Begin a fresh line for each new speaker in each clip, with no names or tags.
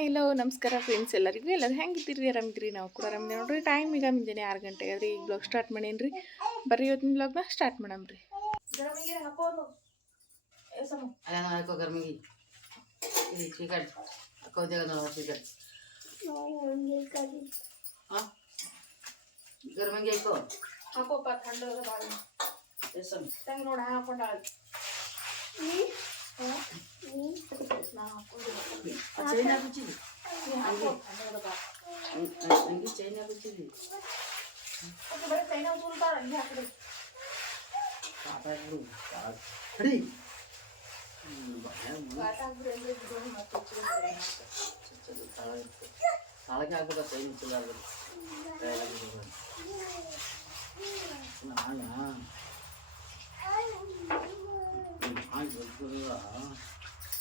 Hi hello ನಮಸ್ಕಾರ friends ಎಲ್ಲರಿಗೂ. ಎಲ್ಲರೂ ಹೆಂಗಿದ್ದೀರಿ? ಆರಾಮಿದ್ದೀರಿ? ನಾವು ಕೂಡ ಆರಾಮಿದ್ದೀವಿ. ನೋಡ್ರಿ ಟೈಮ್ ಈಗ ಮುಂಜಾನೆ ಆರು ಗಂಟೆಗೆ ಅದ್ರಿ ಈಗ ಬ್ಲಾಗ್ ಸ್ಟಾರ್ಟ್ ಮಾಡೇನಿ ರೀ ಬರ್ರಿ ಇವತ್ತಿನ ಬ್ಲಾಗ್ನ ಸ್ಟಾರ್ಟ್ ಮಾಡಮ್ರಿ ಹಾಕೋದು
ಅಲ್ಲ ಹಾಕೋ ಗರ್ಮಿಗೆ. ಇದು ಚಿಕನ್ ಹಾಕೋದೇಗ ನಾವು ಚಿಕನ್ ಹಾಂ ಗರ್ಮಿಗೆ ಹಾಕೋ
ಹಾಕೋಪ್ಪ ಥಂಡ ಭಾಳ
ಎಷ್ಟು
ತಂಗ ನೋಡ 有车啊！Ayo,
ayo, ayo, ayo, ayo, ayo, ayo, ayo, ayo, ayo, ayo, ayo, ayo,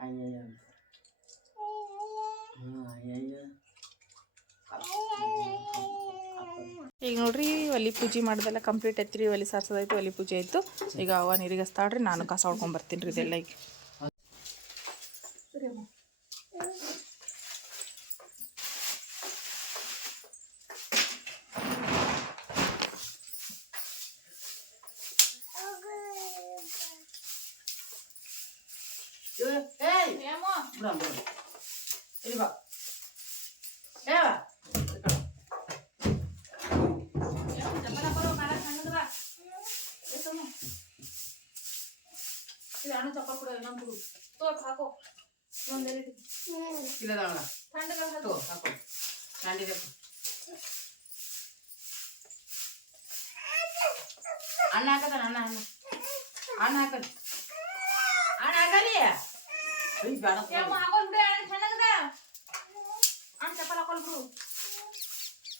ayo, ayo, ayo ಈಗ
ನೋಡ್ರಿ ಒಲಿ ಪೂಜೆ ಮಾಡ್ದೆಲ್ಲ ಕಂಪ್ಲೀಟ್ ಐತ್ರಿ ಒಲಿ ಸಾರ್ಸೋದಾಯ್ತು ಒಲಿ ಪೂಜೆ ಆಯ್ತು. ಈಗ ಅವ ನೀರಿಗೆ ಹಸ್ತಾಳ್ರಿ ನಾನು ಕಸ ಹೊಡ್ಕೊಂಡ್ ಬರ್ತೀನಿ ರೀ ಇದೆಲ್ಲ ಈಗ.
ಏಯ್! ಬಿಡ ಬಿಡ ಇಲ್ಲಿ ಬಾ ಏ ಬಾ ಇಲ್ಲದ ತಗೋ ಹಾಕೋ ಕ್ಯಾಂಡಿ ಬೇಕು ಅಣ್ಣ ಹಾಕದ ಅಣ್ಣ ಅಣ್ಣ ಅಣ್ಣ ಹಾಕದ ಅಣ್ಣ ಹಾಕಲಿ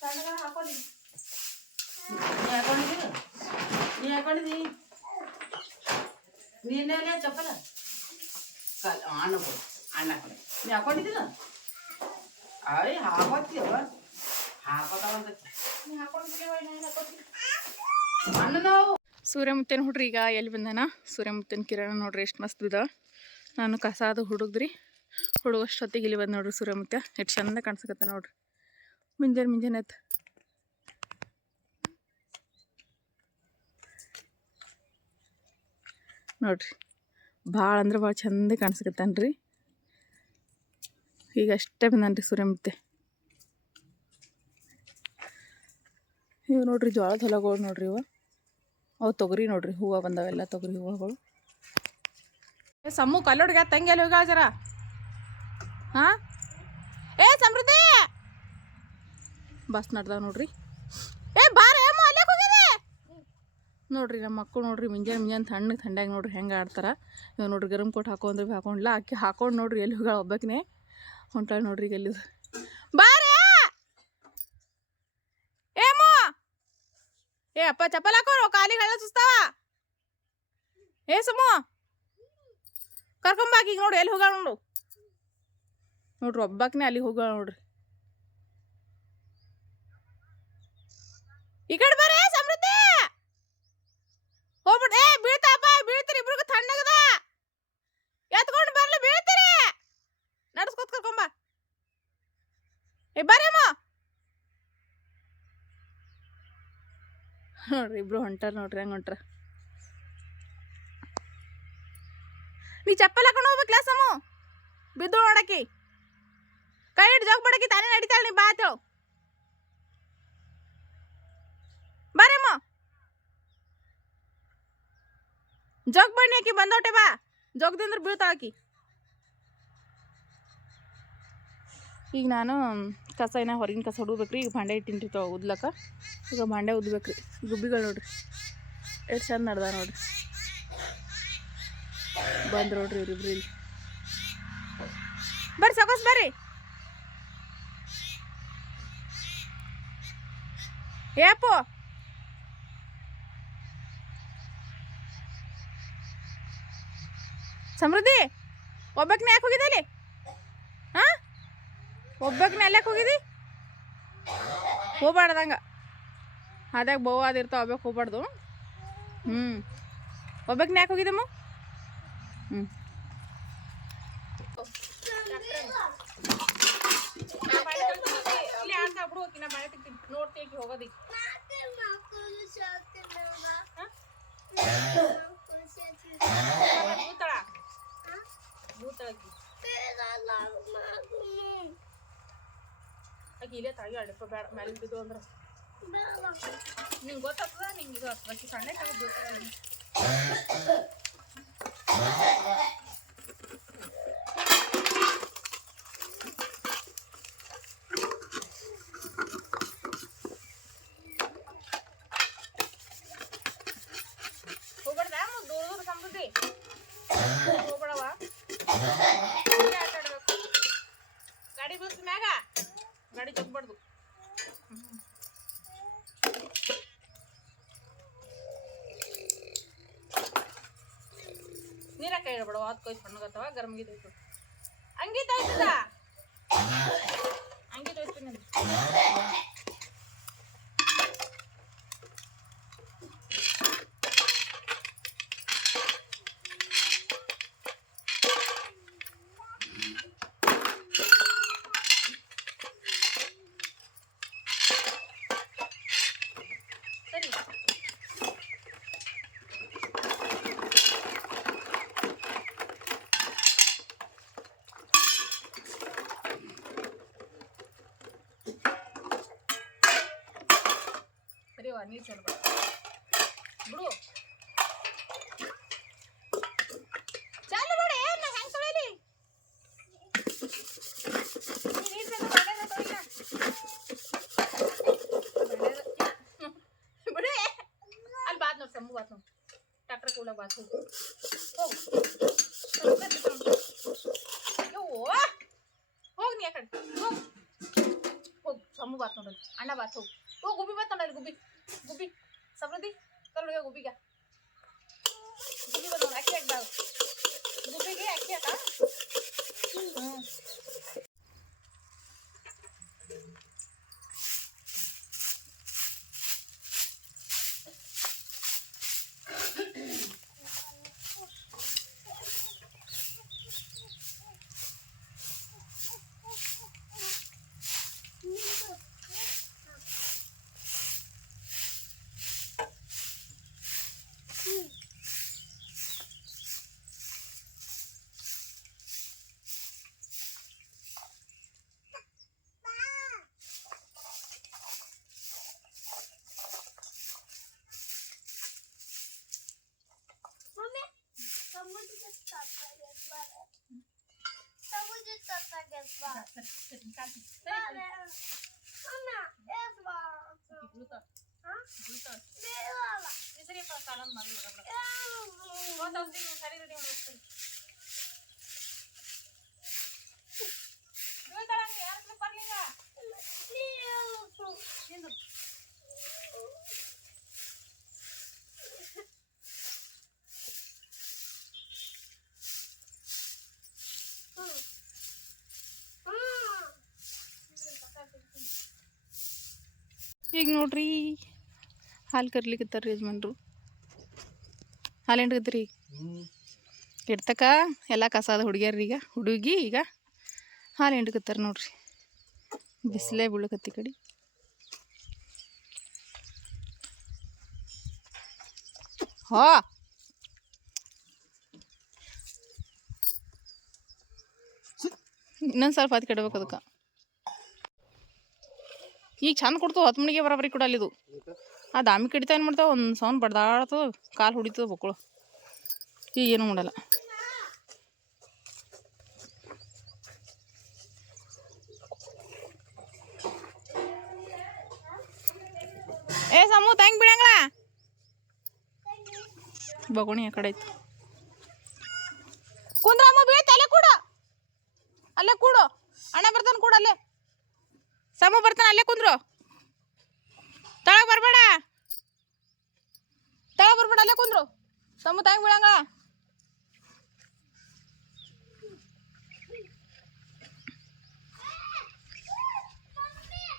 ಅಯ್ಯ ಹಾಕೊಲಿ ನೀ ಹಾಕೊಂಡಿದ್ದೀರ ನೀ ಹಾಕೊಂಡಿದ್ದೀ ನೀನೇನೆ ಚಪ್ಪಲ? ಕಲ್ ಅಣ್ಣ ಕೊಡು ಅಣ್ಣ ಕೊಡು. ನೀ ಹಾಕೊಂಡಿದ್ದೀರ ಅಯ್ಯ ಹಾಕೋತೀವ ಹಾಕೋತಾವಂತ ಅಣ್ಣ ನಾವು.
ಸೂರ್ಯಮುತ್ತೇನ ಹುಡ್ರಿ ಈಗ ಎಲ್ಲಿ ಬಂದಾನ? ಸೂರ್ಯಮುತ್ತೇನ ಕಿರಣ ನೋಡ್ರಿ ಎಷ್ಟು ಮಸ್ತ್ ಬಿದ ನಾನು ಕಸ ಅದು ಹುಡುಗ್ರಿ ಹುಡುಗಷ್ಟೊತ್ತಿಗೆ ಇಲ್ಲಿ ಬಂದು ನೋಡ್ರಿ ಸೂರ್ಯಮುತ್ಯ ಎಷ್ಟು ಚಂದ ಕಾಣಿಸ್ಕತ್ತ ನೋಡ್ರಿ. ಮುಂಜಾನೆ ಮುಂಜಾನೆ ಆಯ್ತು ನೋಡ್ರಿ, ಭಾಳ ಅಂದ್ರೆ ಭಾಳ ಚಂದ ಕಾಣಿಸ್ಕತ್ತಾನ್ರಿ. ಈಗ ಅಷ್ಟೇ ಬಂದನ್ರಿ ಸೂರ್ಯಮುತ್ತೆ ಇವು ನೋಡ್ರಿ ಜೋಳದ ಹೊಲಗಳು ನೋಡ್ರಿ ಇವ. ಅವು ತೊಗರಿ ನೋಡ್ರಿ, ಹೂವು ಬಂದಾವೆಲ್ಲ ತೊಗರಿ ಹೂವುಗಳು. ಸಮ್ಮು ಕಲ್ಲೊಡ್ಗ, ತಂಗಿ ಅಲ್ಲಿ ಹೋಗ ಜರ? ಹಾ? ಏ, ಸಮೃದ್ಧಿ! ಬಸ್ ನಡ್ದಾವ ನೋಡ್ರಿ. ಏ ಬಾರ ನೋಡ್ರಿ ನಮ್ಮ ಮಕ್ಕಳು ನೋಡ್ರಿ, ಮುಂಜಾನೆ ಮುಂಜಾನೆ ತಣ್ಣಗೆ ಥಂಡ್ಯಾಗ ನೋಡ್ರಿ, ಹೆಂಗೆ ಆಡ್ತಾರ. ಇವ್ ನೋಡ್ರಿ, ಗರಂ ಕೊಟ್ಟು ಹಾಕೊಂಡ್ರಿ ಹಾಕೊಂಡ್ಲ ಆಕಿ ಹಾಕೊಂಡು ನೋಡ್ರಿ, ಎಲ್ಲಿ ಹೋಗಳ ಒಬ್ಬಕ್ಕೆ ಹೊಂಟಾಳ ನೋಡ್ರಿ ಈಗ ಬಾರೇ ಏಮೋ ಏ ಅಪ್ಪ, ಚಪ್ಪಲ್ ಹಾಕೋರು ಕಾಲಿಗೆ ಹಳ್ಳ ಸುಸ್ತಾವ. ಏ ಸುಮ್ಮ ಕರ್ಕೊಂಬಾಕಿ ಈಗ ನೋಡು, ಎಲ್ಲಿ ಹೋಗಾಳ ನೋಡು. ನೋಡ್ರಿ ಒಬ್ಬಾಕ್ನೆ ಅಲ್ಲಿಗೆ ಹೋಗೋಣ ನೋಡ್ರಿ. ಈ ಕಡೆ ಬರ್ರಿ ಸಮೃದ್ಧಿ! ಹೋಗ್ಬಿಡ್, ಏ ಬೀಳ್ತಾಪ ಬೀಳ್ತೀರಿ, ಇಬ್ರಿಗೂ ತಣ್ಣಗದ! ಎತ್ಕೊಂಡು ಬರ್ಲಿ, ಬೀಳ್ತೀರಿ! ನಡ್ಸ್ಕೊತ್ ಕರ್ಕೊಂಬ ಏ ಬರ್ರಿ ಅಮ್ಮ! ನೋಡ್ರಿ, ಇಬ್ರು ಹೊಂಟಾರ ನೋಡ್ರಿ, ಹೆಂಗೆ ಹೊಂಟ್ರ? ನೀ ಚಪ್ಪಲ್ ಹಾಕೊಂಡು ಹೋಗ್ಬೇಕು, ಕ್ಲಾಸಮ್ಮ? ಬಿದ್ದು ನೋಡಕಿ ಕೈ ಹಿಡ್ದು ಜೋಗ್ ತಾನೇ ನಡಿತಾಳ ನೀ ಬಾ ಆತೇಳು ಬಾರಮ್ಮ. ಜೋಗ್ ಬಣ್ಣಿ ಆಕಿ, ಬಂದೋಟೆ ಬಾ. ಜೋಗ್ದಿಂದ ಬೀಳ್ತಾಳಕಿ ಈಗ ನಾನು ಕಸ ಏನೋ ಹೊರಗಿನ ಕಸ ಹುಡುಗ್ಬೇಕ್ರಿ ಈಗ ಭಾಂಡೆ ಇಟ್ಟಿನ್ರಿ ತೊ ಉದ್ಲಕ್ಕ. ಈಗ ಭಾಂಡೆ ಉದ್ಬೇಕ್ರಿ. ಗುಬ್ಬಿಗಳು ನೋಡ್ರಿ. ಎಷ್ಟು ಚಂದ ನಡ್ದ ನೋಡ್ರಿ. ಬಂದ್ ನೋಡ್ರಿ ಇವ್ರಿಬ್ರಿ ಇಲ್ಲಿ. ಬರ್ರಿ ಸಕೋಸ್ ಬರ್ರಿ. ಏಪು ಸಮೃದ್ಧಿ, ಒಬ್ಬಕ್ನ ಯಾಕೆ ಹೋಗಿದ್ದೆ ಅಲ್ಲಿ? ಹಾಂ? ಒಬ್ಬಕ್ನೆ ಅಲ್ಯಾಕೆ ಹೋಗಿದ್ದಿ? ಹೋಗ್ಬಾರ್ದಂಗ ಅದಾಗ ಬಹು ಅದಿರ್ತಾವ ಒಬ್ಬಕ್ಕೆ ಹೋಗ್ಬಾರ್ದು. ಹ್ಞೂ ಒಬ್ಬಕ್ನ ಯಾಕೆ ಹೋಗಿದ್ದಮ್ಮ ಹ್ಞೂ ನೋಡ್ತೀನಿ ಹೋಗೋದಿಕ್ಕೆ. ಇಲ್ಲೇ ತಾಗಿ ಅಡಪ ಬೇಡ ಮೇಲೆ ಬಿದ್ದು ಅಂದ್ರೆ ನಿಂಗೆ ಗೊತ್ತಾಗ್ತದ ನಿಂಗೆ ಇದು ಆಗ್ತದ ಆಕಿ ಸಣ್ಣ ತಾಗಿ ಬೀಳ್ತಾಳ ವಾತ್ ಕೊಯ್ ಸಣ್ಣಗತ್ತವ ಗರಂ ಗಿದ್ದು ಅಂಗಿ ತೊಯ್ತದ ಅಂಗಿ ತೊಯ್ತೀನಿ ಅಂತ ಸರಿ ಸರಿ ವಾ ನೀರು ಚೆಲ್ಬೇಡ ಬಿಡು ಚಾಲು ಬಿಡು ಏನು ಹೆಂಗೆ ತೊಳಿಲಿ ನೀರು ಚೆಲ್ಲು ಬಾಂಡೆನ ತೊಳಿಲ್ಲ ಬಿಡು ಅಲ್ಲಿ ಬಾತ್ ನೋಡಿ ಸಂಬು ಬಾತ್ ನೋಡಿ ಟ್ಯಾಕ್ಟರ್ ಕೂಡ ಬಾತ್ ಹೋಗು ಹೋಗು ಯವ್ವ ಹೋಗ್ ನೀ ಆ ಕಡೆ ಹೋಗ್ ಹೋಗ್ ಸಮ್ಮು ಬಾತ್ ನೋಡಲ್ಲಿ ಅಣ್ಣ ಬಾತ್ ಹೋಗು ಹೋಗ್ ಗುಬ್ಬಿ ಬಾತ್ ನೋಡಲ್ಲಿ ಗುಬ್ಬಿ ಗುಬ್ಬಿ ಸಮೃದ್ಧಿ ಕರುಳಿಗೆ ಗುಬ್ಬಿಗ ಗುಬ್ಬಿ ಬಂದ ನೋಡಿ ಅಕ್ಕಿ ಹಾಕ್ದಾವ ಗುಬ್ಬಿಗೆ ಅಕ್ಕಿ ಹಾಕ ಹ್ಞೂ ಸರಿ ಕಾಲ್ತಿ ಸರಿ ಬೀಳ್ತಾವ ಬೀಳ್ತಾವ ಸರಿಯಪ್ಪ ಸಾಲನ್ ಮಾಡಿ ಒಂದು ಔಷಧಿ ಈಗ ನೋಡ್ರಿ. ಹಾಲು ಕರ್ಲಿಕ್ಕತ್ತಾರ ಯಜಮಾನ್ರು. ಹಾಲು ಹಿಂಡ್ಕತ್ರಿ ಇಡ್ತಕ? ಎಲ್ಲ ಕಸಾದ ಹುಡುಗಿಯರ್ರಿ ಈಗ, ಹುಡುಗಿ ಈಗ. ಹಾಲು ಹಿಂಡ್ಕತ್ತಾರ ನೋಡ್ರಿ. ಬಿಸಿಲೇ ಬೀಳಕತ್ತಿ ಕಡೆ. ಹೋ! ಇನ್ನೊಂದು ಸ್ವಲ್ಪ ಅದು ಕೆಡಬೇಕು ಅದಕ್ಕೆ. ಈಗ ಚಂದ ಕೊಡ್ತು, ಹತ್ತು ಮಣಿಗೆ ಬರೋಬ್ಬರಿ ಕೊಡಲ್ಲ ಇದು ಆ ದಾಮಿ ಕಡಿತ ಏನು ಮಾಡ್ತಾವ, ಒಂದು ಸೌಂಡ್ ಬಡ್ದಾಡ್ತದ, ಕಾಲು ಹೊಡಿತದ ಬಕ್ಕಳು ಈಗ ಏನೂ ಮಾಡಲ್ಲ. ಏ ಸಮೂ, ತಂಗ್ ಬಿಡಂಗಳ ಬಗೋಣಿ ಆ ಕಡೆ ಆಯ್ತು. ಕುಂದ್ರಮ್ಮ ಬೀಳ್ತ ಅಲ್ಲೇ ಕೂಡು. ಅಲ್ಲೇ ಕೂಡು. ಅಣ್ಣ ಬರ್ತಾನೆ ಕೂಡು ಅಲ್ಲೇ. ಸಮೂ ಬರ್ತಾನೆ ಅಲ್ಲೇ ಕುಂದ್ರು. ತಳಗ ಬರಬೇಡ. ತಳಗ ಬರಬೇಡ ಅಲ್ಲೇ ಕುಂದ್ರು. ತಮ್ಮ ತಾಯಿ ಬೀಳಂಗ.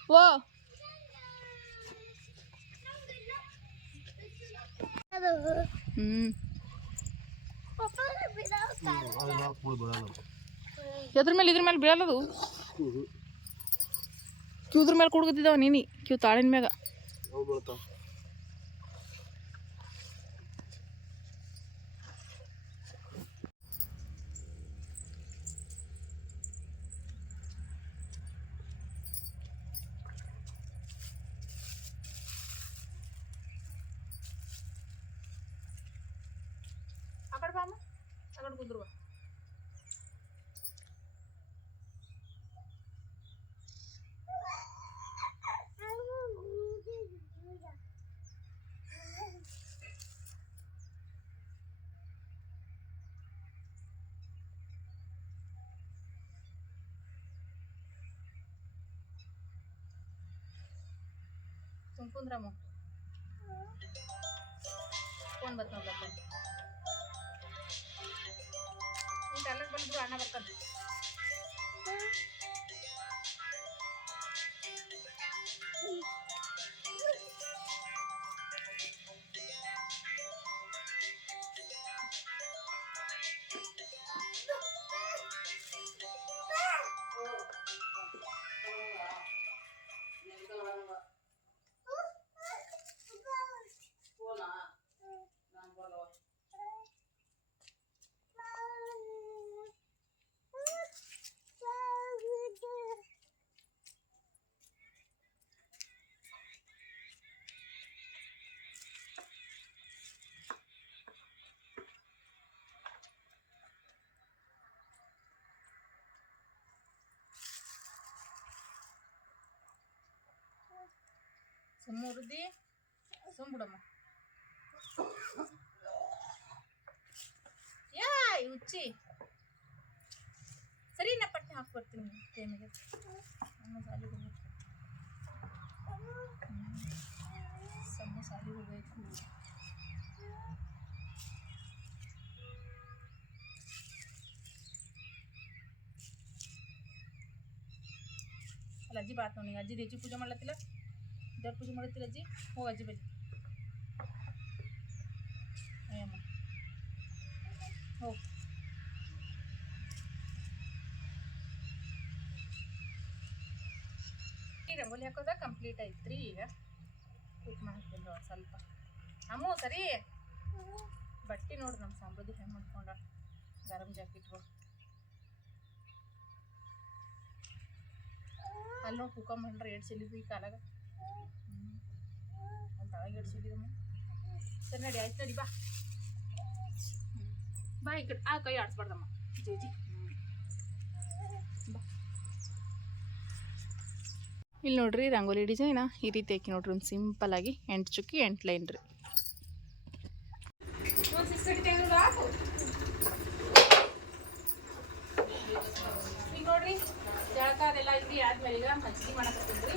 ಓ. ಎದ್ರ ಮೇಲೆ ಇದ್ರ ಮೇಲೆ ಬೀಳಲ್ಲದು? ಕ್ಯೂದ್ರ ಮೇಲೆ ಕುಡ್ಕತ್ತಿದ್ದಾವ ನೀನಿ ಕ್ಯೂ ತಾಳಿನ ಮ್ಯಾಗ ಆ ಕಡೆ ಬಾ ಅಮ್ಮ confund Ramon. Pon bat no bat. Ini talas bantu anak bat. Thank. ಅಣ್ಣ ಬರ್ತಾನೆ ಸುಮ್ಮ ಉರ್ದಿ ಸುಮ್ ಬಿಡಮ್ಮ ಯಾಯ್ ಹುಚ್ಚಿ ಸರಿ ನಾ ಪಟ್ಟೆ ಹಾಕ್ಬರ್ತೀನಿ ಟೈಮಿಗೆ ನಮ್ಮ ಸಾಲಿಗೆ ಹೋಗ್ಬೇಕು ಹ್ಮ್. ಸಣ್ಣ ಸಾಲಿಗೆ ಹೋಗ್ಬೇಕು ಅಲ್ಲ ಅಜ್ಜಿ ಬಾತ್ ನೋಡಿ ಅಜ್ಜಿ ದೇಜಿ ಪೂಜೆ ಮಾಡ್ಲತ್ತಿಲ್ಲ ದೇವ್ರ ಪೂಜೆ ಮಾಡತ್ತಿಲ್ಲ ಅಜ್ಜಿ ಹೋಗಿ ಅಜ್ಜಿ ಬಲ್ಲಿ ಅಯ್ಯಮ್ಮ ಹೋಗಿ ಈ ರಂಗೋಲಿ ಹಾಕೋದ ಕಂಪ್ಲೀಟ್ ಐತ್ರಿ ಈಗ ಕುಕ್ ಮಾಡ್ತೀನಿ ಒಂದು ಸ್ವಲ್ಪ ಅಮ್ಮು ಸರಿ ಬಟ್ಟೆ ನೋಡ್ರಿ ನಮ್ಮ ಸಾಂಬ್ರದ್ದು ಹೆಂಗೆ ಮಾಡ್ಕೊಂಡ ಗರಂ ಜಾಕೆಟ್ಗಳು ಅಲ್ಲಿ ನೋಡಿ ಕುಕ್ಕ ಮಾಡ್ರಿ ಎರಡು ಸಿಲಿದ್ವಿ ಈ ಕಾಲಾಗ ಸರಿ ನಡಿ ಆಯ್ತು ನಡಿ ಬಾ. ಬಾ ಈ ಕಡೆ ಆ ಕೈ ಆಡಿಸ್ಬಾರ್ದಮ್ಮ. ಜೇಜಿ. ಬಾ. ಇಲ್ಲಿ ನೋಡ್ರಿ ರಂಗೋಲಿ ಡಿಸೈನ. ಈ ರೀತಿ ಹಾಕಿ ನೋಡ್ರಿ ಒಂದು ಸಿಂಪಲ್ ಆಗಿ ಎಂಟು ಚುಕ್ಕಿ ಎಂಟು ಲೈನ್ ರೀ. ಈಗ ನೋಡ್ರಿ ಜಳಕ ಅದೆಲ್ಲ ಐತ್ರಿ ಆದ್ಮೇಲೆ ಈಗ ಮಜ್ಜಿಗೆ ಮಾಡಕತ್ತೀನ್ರಿ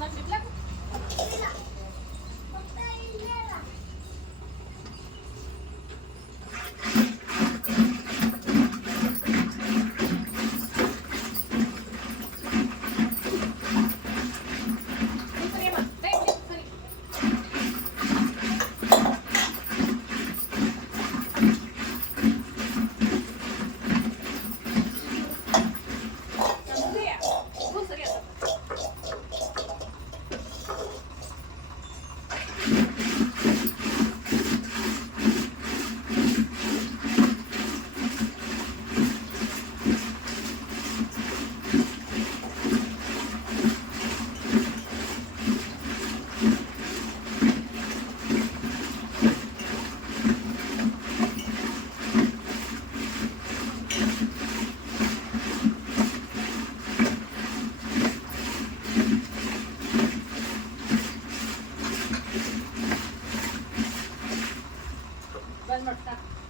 ಮಜ್ಜಿಗೆ ました。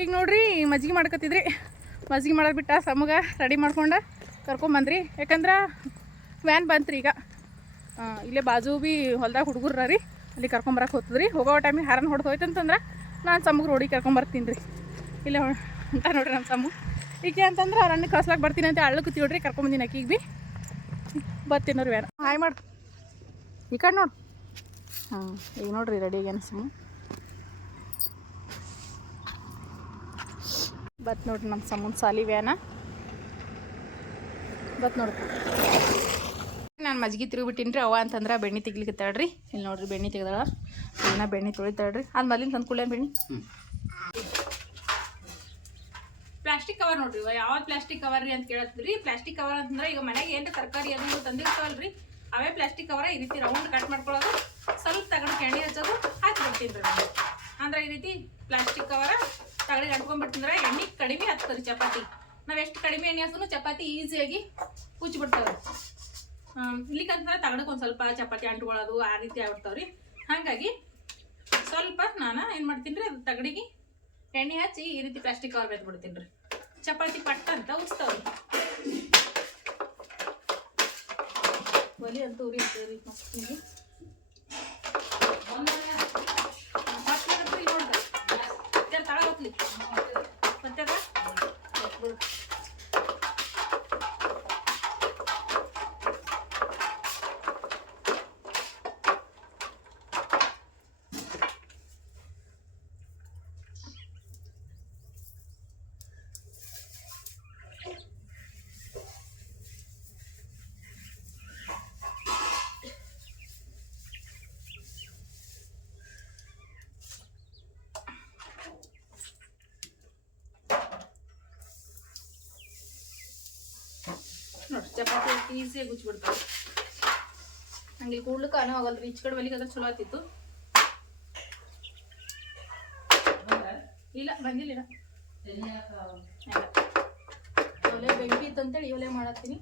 ಈಗ ನೋಡ್ರಿ ಮಜ್ಜಿಗೆ ಮಾಡ್ಕೊತಿದ್ರಿ ಮಜ್ಜಿಗೆ ಮಾಡೋದು ಬಿಟ್ಟ ಸಮಗ ರೆಡಿ ಮಾಡ್ಕೊಂಡು ಕರ್ಕೊಂಬಂದ್ರಿ ಯಾಕಂದ್ರೆ ವ್ಯಾನ್ ಬಂತ್ರಿ ಈಗ. ಇಲ್ಲೇ ಬಾಜು ಭೀ ಹೊಲ್ದಾಗ ಹುಡುಗರ ರೀ. ಅಲ್ಲಿ ಕರ್ಕೊಂಬರಕ್ಕೆ ಹೋಗ್ತದ್ರಿ. ಹೋಗೋ ಟೈಮಿಗೆ ಹಾರನ್ ಹೊಡೆದು ಹೋಯ್ತಂತಂದ್ರೆ ನಾನು ಸಮಗ್ ರೋಡಿಗೆ ಕರ್ಕೊಂಬರ್ತೀನಿ ರೀ. ಇಲ್ಲ ಅಂತ ನೋಡ್ರಿ ನಮ್ಮ ಸಮ್ಮು ಈಕೆ ಅಂತಂದ್ರೆ ಅವ್ರನ್ನ ಕಳ್ಸ್ಲಾಕ್ ಬರ್ತೀನಿ ಅಂತ ಅಳ್ಳಕ್ಕೆ ತಿಳ್ರಿ ಕರ್ಕೊಂಬಂದಿನಿ ಆಕಿಗೆ ಭೀ ಬರ್ತೀನಿ ನೋಡ್ರಿ ವ್ಯಾನ್ ಹಾಯ್ ಮಾಡಿ ಈ ಕಡೆ ನೋಡು. ಹಾಂ, ಈಗ ನೋಡ್ರಿ ರೆಡಿ ಆಗ್ಯಾನ ಸಮು. ಬತ್ ನೋಡ್ರಿ ನಮ್ಮ ಸಮುದ್ರ ಸಾಲಿ ವ್ಯಾನ. ಬತ್ ನೋಡ್ರಿ. ನಾನು ಮಜ್ಗಿ ತಿರುಗಿಬಿಟ್ಟಿನಿ ರೀ ಅವ ಅಂತಂದ್ರೆ ಬೆಣ್ಣೆ ತೆಗಿಲಿಕ್ಕತ್ತಾಳ್ರಿ ಇಲ್ಲಿ ನೋಡ್ರಿ ಬೆಣ್ಣೆ ತೆಗ್ದಾಳ. ಇನ್ನ ಬೆಣ್ಣೆ ತೊಳಿತಾಳ್ರಿ ಅದು ತಂದು ತಂದ್ಕೊಳ್ಳೆ ಬೆಣ್ಣೆ. ಪ್ಲಾಸ್ಟಿಕ್ ಕವರ್ ನೋಡ್ರಿ ಯಾವ ಯಾವ್ದು ಪ್ಲಾಸ್ಟಿಕ್ ಕವರ್ ರೀ ಅಂತ ಕೇಳತ್ರಿ ಪ್ಲಾಸ್ಟಿಕ್ ಕವರ್ ಅಂತಂದ್ರೆ ಈಗ ಮನೆಗೆ ಏನ್ರ ತರಕಾರಿ ಅದು ತಂದಿರ್ತಾವಲ್ರಿ. ಅವೇ ಪ್ಲಾಸ್ಟಿಕ್ ಕವರ ಈ ರೀತಿ ರೌಂಡ್ ಕಟ್ ಮಾಡ್ಕೊಳ್ಳೋದು ಸ್ವಲ್ಪ ತಗೊಂಡು ಕೆಣಿ ಹಚ್ಚೋದು ಹಾಕ್ಬಿಡ್ತೀನಿ ರೀ ನಾನು. ಅಂದ್ರೆ ಈ ರೀತಿ ಪ್ಲಾಸ್ಟಿಕ್ ಕವರ ತಗಡಿಗೆ ಅಂಟ್ಕೊಂಡ್ಬಿಡ್ತಂದ್ರೆ ಎಣ್ಣೆ ಕಡಿಮೆ ಹತ್ತದ್ರಿ ಚಪಾತಿ. ನಾವು ಎಷ್ಟು ಕಡಿಮೆ ಎಣ್ಣೆ ಹಾಕಿದ್ರು ಚಪಾತಿ ಈಸಿಯಾಗಿ ಕುಚ್ಚಿಬಿಡ್ತಾವೆ ಇಲ್ಲಿಕಂತಂದ್ರೆ ತಗಡಕ್ಕೆ ಒಂದು ಸ್ವಲ್ಪ ಚಪಾತಿ ಅಂಟ್ಕೊಳ್ಳೋದು ಆ ರೀತಿ ಆಗ್ಬಿಡ್ತಾವ್ರಿ. ಹಾಗಾಗಿ ಸ್ವಲ್ಪ ನಾನು ಏನು ಮಾಡ್ತೀನಿ ರೀ ಅದು ತಗಡಿಗೆ ಎಣ್ಣೆ ಹಚ್ಚಿ ಈ ರೀತಿ ಪ್ಲಾಸ್ಟಿಕ್ ಕವರ್ ಬಿಡ್ತೀನಿ ರೀ. ಚಪಾತಿ ಪಟ್ಟ ಅಂತ ಉಚ್ತಾವ್ರಿ ಒಲಿ ಅಂತ ಉರಿ टाकली पण त्याला ಹೋಗ್ಲಿ ಮತ್ತೆ ಈಸಿಯಾಗಿ ಚಪಾತಿ ನಂಗೆ ಇಲ್ಲಿ ಕೂಡ್ಲಿಕ್ಕೆ ಅನ್ನೋ ಆಗಲ್ರಿ, ಈಚ ಕಡೆ ಬಲಿಗೆ ಅದ್ರ ಚಲೋ ಆತಿತ್ತು ಇಲ್ಲ, ಬಂದಿಲ್ಲ. ಒಲೆ ಬೆಂಕಿ ಇತ್ತು ಅಂತೇಳಿ ಒಲೆ ಮಾಡತ್ತೀನಿ.